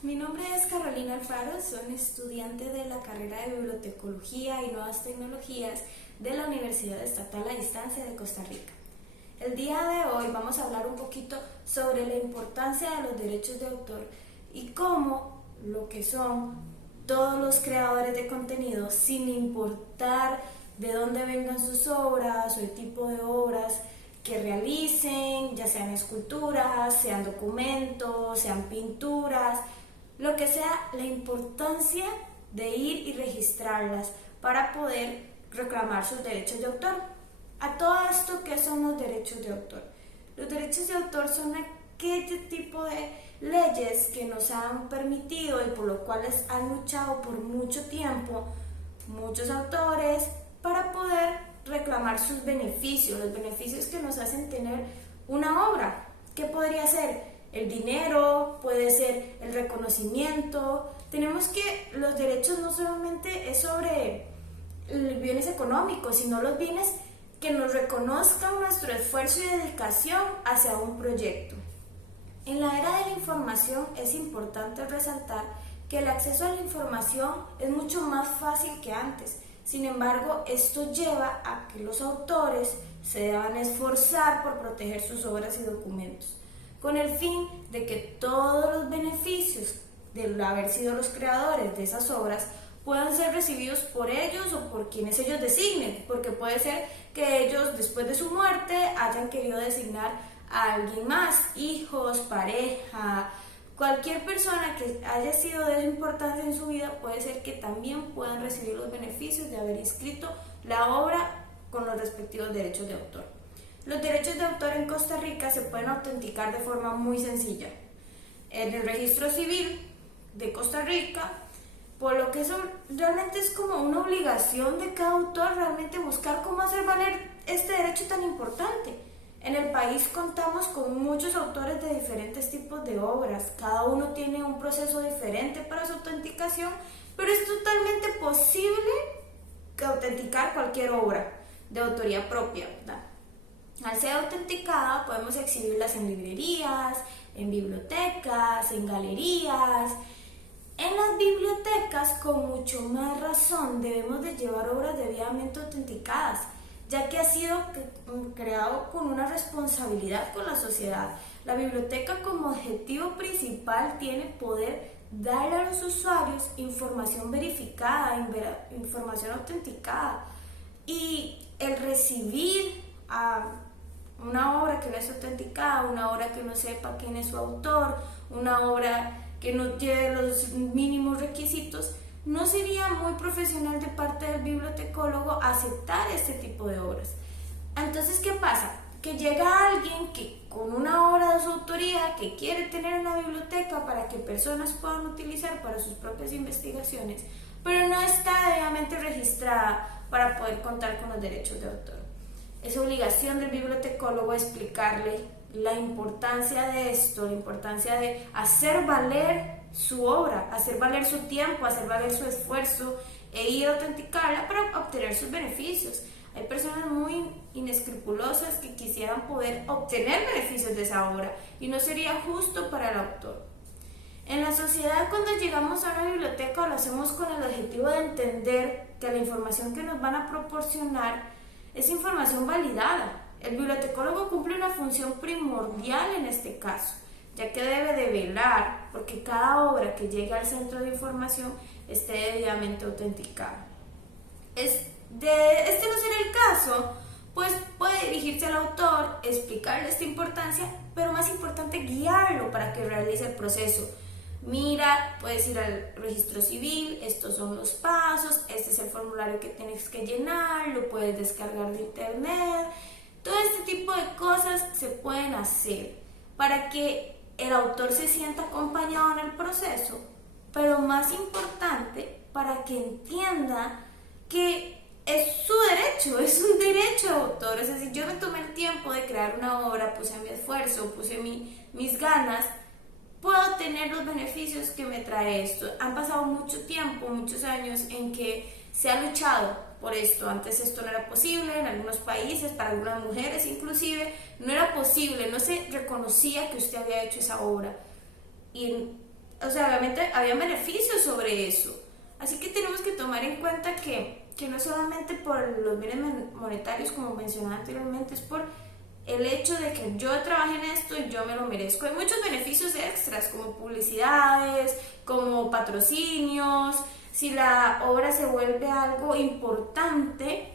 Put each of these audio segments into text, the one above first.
Mi nombre es Carolina Alfaro, soy una estudiante de la carrera de Bibliotecología y Nuevas Tecnologías de la Universidad Estatal a Distancia de Costa Rica. El día de hoy vamos a hablar un poquito sobre la importancia de los derechos de autor y cómo lo que son todos los creadores de contenido, sin importar de dónde vengan sus obras o el tipo de obras que realicen, ya sean esculturas, sean documentos, sean pinturas, lo que sea, la importancia de ir y registrarlas para poder reclamar sus derechos de autor. A todo esto, ¿qué son los derechos de autor? Los derechos de autor son aquel tipo de leyes que nos han permitido y por lo cuales han luchado por mucho tiempo muchos autores para poder reclamar sus beneficios, los beneficios que nos hacen tener una obra. ¿Qué podría ser? El dinero, puede ser el reconocimiento. Tenemos que los derechos no solamente es sobre los bienes económicos, sino los bienes que nos reconozcan nuestro esfuerzo y dedicación hacia un proyecto. En la era de la información es importante resaltar que el acceso a la información es mucho más fácil que antes. Sin embargo, esto lleva a que los autores se deban esforzar por proteger sus obras y documentos, con el fin de que todos los beneficios de haber sido los creadores de esas obras puedan ser recibidos por ellos o por quienes ellos designen, porque puede ser que ellos después de su muerte hayan querido designar a alguien más, hijos, pareja, cualquier persona que haya sido de importancia en su vida, puede ser que también puedan recibir los beneficios de haber inscrito la obra con los respectivos derechos de autor. Los derechos de autor en Costa Rica se pueden autenticar de forma muy sencilla en el registro civil de Costa Rica, por lo que eso realmente es como una obligación de cada autor realmente buscar cómo hacer valer este derecho tan importante. En el país contamos con muchos autores de diferentes tipos de obras, cada uno tiene un proceso diferente para su autenticación, pero es totalmente posible autenticar cualquier obra de autoría propia, ¿verdad? Al ser autenticada podemos exhibirlas en librerías, en bibliotecas, en galerías. En las bibliotecas, con mucho más razón, debemos de llevar obras debidamente autenticadas, ya que ha sido creado con una responsabilidad con la sociedad. La biblioteca como objetivo principal tiene poder darle a los usuarios información verificada, información autenticada, y el recibir a una obra que no es autenticada, una obra que no sepa quién es su autor, una obra que no lleve los mínimos requisitos, no sería muy profesional de parte del bibliotecólogo aceptar este tipo de obras. Entonces, ¿qué pasa? Que llega alguien que con una obra de su autoría que quiere tener una biblioteca para que personas puedan utilizar para sus propias investigaciones, pero no está debidamente registrada para poder contar con los derechos de autor. Es obligación del bibliotecólogo explicarle la importancia de esto, la importancia de hacer valer su obra, hacer valer su tiempo, hacer valer su esfuerzo e ir a autenticarla para obtener sus beneficios. Hay personas muy inescrupulosas que quisieran poder obtener beneficios de esa obra y no sería justo para el autor. En la sociedad, cuando llegamos a una biblioteca, lo hacemos con el objetivo de entender que la información que nos van a proporcionar es información validada. El bibliotecólogo cumple una función primordial en este caso, ya que debe de velar porque cada obra que llegue al centro de información esté debidamente autenticada. De este no ser el caso, pues puede dirigirse al autor, explicarle esta importancia, pero más importante, guiarlo para que realice el proceso. Mira, puedes ir al registro civil, estos son los pasos, este es el formulario que tienes que llenar, lo puedes descargar de internet. Todo este tipo de cosas se pueden hacer para que el autor se sienta acompañado en el proceso, pero más importante, para que entienda que es su derecho, es un derecho de autor. Es decir, yo me tomé el tiempo de crear una obra, puse mi esfuerzo, puse mis ganas, puedo tener los beneficios que me trae esto. Han pasado mucho tiempo, muchos años en que se ha luchado por esto. Antes esto no era posible, en algunos países, para algunas mujeres inclusive, no era posible, no se reconocía que usted había hecho esa obra. Y o sea, obviamente había beneficios sobre eso. Así que tenemos que tomar en cuenta que no solamente por los bienes monetarios, como mencionaba anteriormente, es por el hecho de que yo trabajé en esto y yo me lo merezco. Hay muchos beneficios extras, como publicidades, como patrocinios. Si la obra se vuelve algo importante,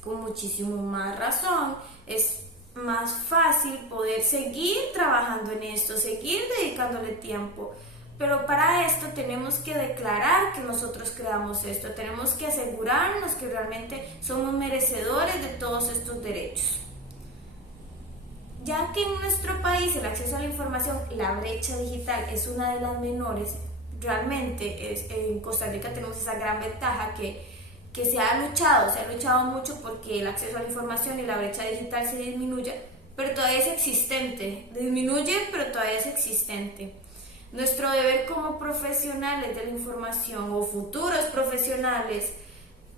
con muchísimo más razón, es más fácil poder seguir trabajando en esto, seguir dedicándole tiempo. Pero para esto tenemos que declarar que nosotros creamos esto, tenemos que asegurarnos que realmente somos merecedores de todos estos derechos. Ya que en nuestro país el acceso a la información, la brecha digital es una de las menores, realmente en Costa Rica tenemos esa gran ventaja que se ha luchado mucho porque el acceso a la información y la brecha digital se disminuya, pero todavía es existente, disminuye, pero todavía es existente. Nuestro deber como profesionales de la información o futuros profesionales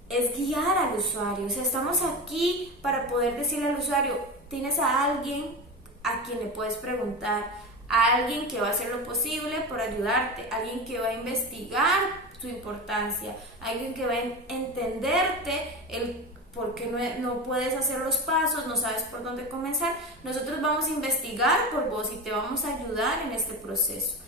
es guiar al usuario. O sea, estamos aquí para poder decirle al usuario, tienes a alguien a quien le puedes preguntar, a alguien que va a hacer lo posible por ayudarte, alguien que va a investigar su importancia, alguien que va a entenderte el por qué no puedes hacer los pasos, no sabes por dónde comenzar. Nosotros vamos a investigar por vos y te vamos a ayudar en este proceso.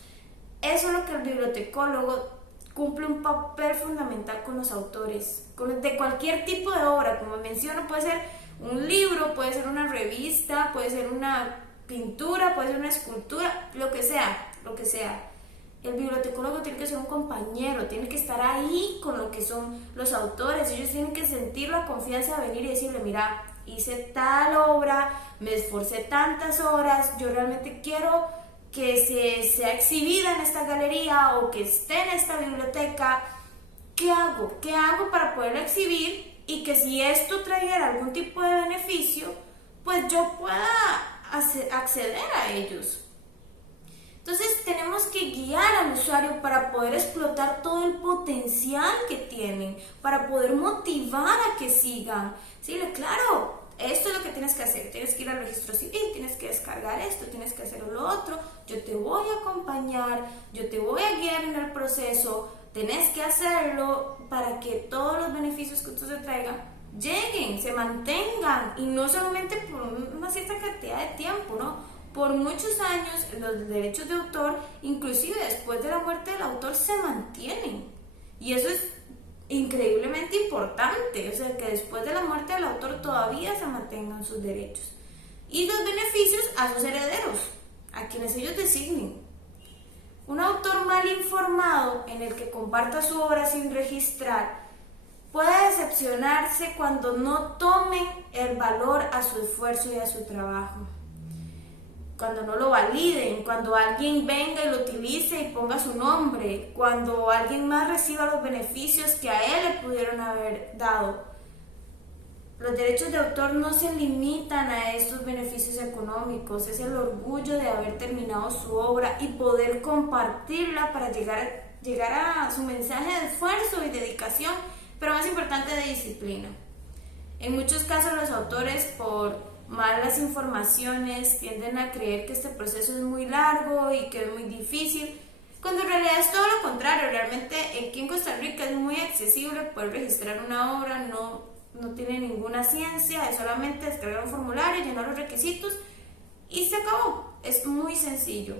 Eso es lo que el bibliotecólogo cumple un papel fundamental con los autores, de cualquier tipo de obra. Como menciono, puede ser un libro, puede ser una revista, puede ser una pintura, puede ser una escultura, lo que sea. El bibliotecólogo tiene que ser un compañero, tiene que estar ahí con lo que son los autores. Ellos tienen que sentir la confianza de venir y decirle, mira, hice tal obra, me esforcé tantas horas, yo realmente quiero que sea exhibida en esta galería o que esté en esta biblioteca. ¿Qué hago? ¿Qué hago para poderla exhibir? Y que si esto trajera algún tipo de beneficio, pues yo pueda acceder a ellos. Entonces tenemos que guiar al usuario para poder explotar todo el potencial que tienen, para poder motivar a que sigan. Sí, claro, esto es lo que tienes que hacer, tienes que ir al registro civil, tienes que descargar esto, tienes que hacer lo otro, yo te voy a acompañar, yo te voy a guiar en el proceso, tenés que hacerlo para que todos los beneficios que esto se traigan lleguen, se mantengan, y no solamente por una cierta cantidad de tiempo, ¿no? Por muchos años los derechos de autor, inclusive después de la muerte del autor, se mantienen, y eso es increíblemente importante, o sea, que después de la muerte del autor todavía se mantengan sus derechos y los beneficios a sus herederos, a quienes ellos designen. Un autor mal informado en el que comparta su obra sin registrar puede decepcionarse cuando no tomen el valor a su esfuerzo y a su trabajo, cuando no lo validen, cuando alguien venga y lo utilice y ponga su nombre, cuando alguien más reciba los beneficios que a él le pudieron haber dado. Los derechos de autor no se limitan a estos beneficios económicos, es el orgullo de haber terminado su obra y poder compartirla para llegar a su mensaje de esfuerzo y dedicación, pero más importante, de disciplina. En muchos casos los autores, por malas informaciones, tienden a creer que este proceso es muy largo y que es muy difícil, cuando en realidad es todo lo contrario. Realmente aquí en Costa Rica es muy accesible poder registrar una obra, no tiene ninguna ciencia, es solamente descargar un formulario, llenar los requisitos y se acabó. Es muy sencillo.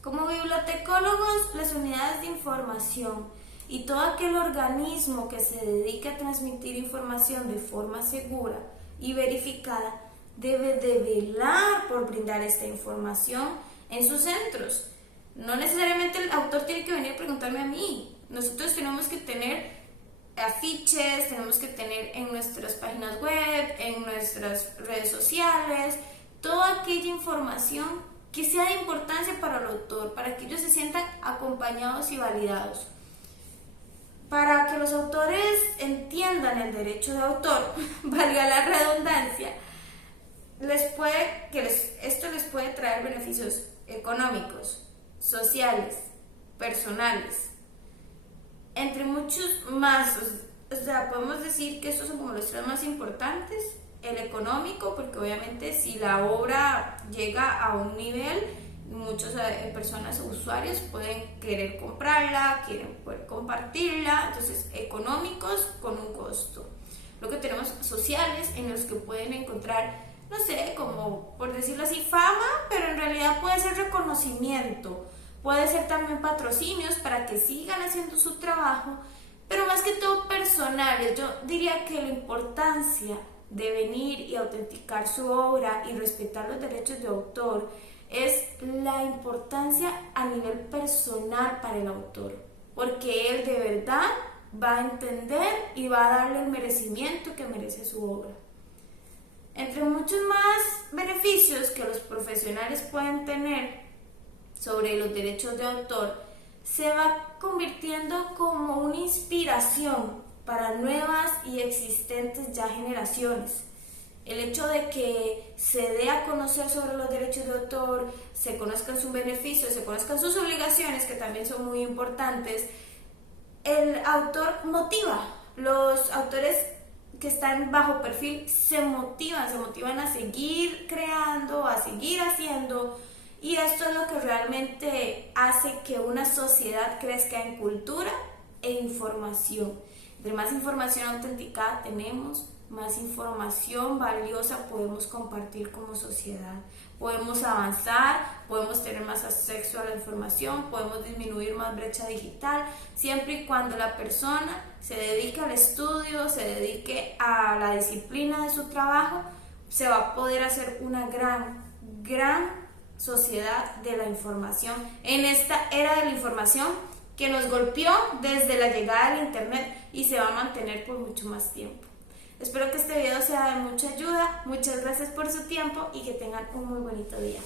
Como bibliotecólogos, las unidades de información y todo aquel organismo que se dedique a transmitir información de forma segura y verificada debe de velar por brindar esta información en sus centros. No necesariamente el autor tiene que venir a preguntarme a mí. Nosotros tenemos que tener afiches, tenemos que tener en nuestras páginas web, en nuestras redes sociales, toda aquella información que sea de importancia para el autor, para que ellos se sientan acompañados y validados. Para que los autores entiendan el derecho de autor, valga la redundancia, esto les puede traer beneficios económicos, sociales, personales, entre muchos más. O sea, podemos decir que estos son como los tres más importantes. El económico, porque obviamente si la obra llega a un nivel, muchas personas o usuarios pueden querer comprarla, quieren poder compartirla, entonces económicos con un costo. Luego tenemos sociales, en los que pueden encontrar, no sé, como por decirlo así, fama, pero en realidad puede ser reconocimiento, puede ser también patrocinios para que sigan haciendo su trabajo, pero más que todo personales. Yo diría que la importancia de venir y autenticar su obra y respetar los derechos de autor es la importancia a nivel personal para el autor, porque él de verdad va a entender y va a darle el merecimiento que merece su obra. Entre muchos más beneficios que los profesionales pueden tener sobre los derechos de autor, se va convirtiendo como una inspiración para nuevas y existentes ya generaciones. El hecho de que se dé a conocer sobre los derechos de autor, se conozcan sus beneficios, se conozcan sus obligaciones, que también son muy importantes, el autor motiva. Los autores que están bajo perfil se motivan a seguir creando, a seguir haciendo, y esto es lo que realmente hace que una sociedad crezca en cultura e información. Entre más información autenticada tenemos, más información valiosa podemos compartir como sociedad. Podemos avanzar, podemos tener más acceso a la información, podemos disminuir más brecha digital, siempre y cuando la persona se dedique al estudio, se dedique a la disciplina de su trabajo, se va a poder hacer una gran sociedad de la información en esta era de la información que nos golpeó desde la llegada del internet y se va a mantener por mucho más tiempo. Espero que este video sea de mucha ayuda. Muchas gracias por su tiempo y que tengan un muy bonito día.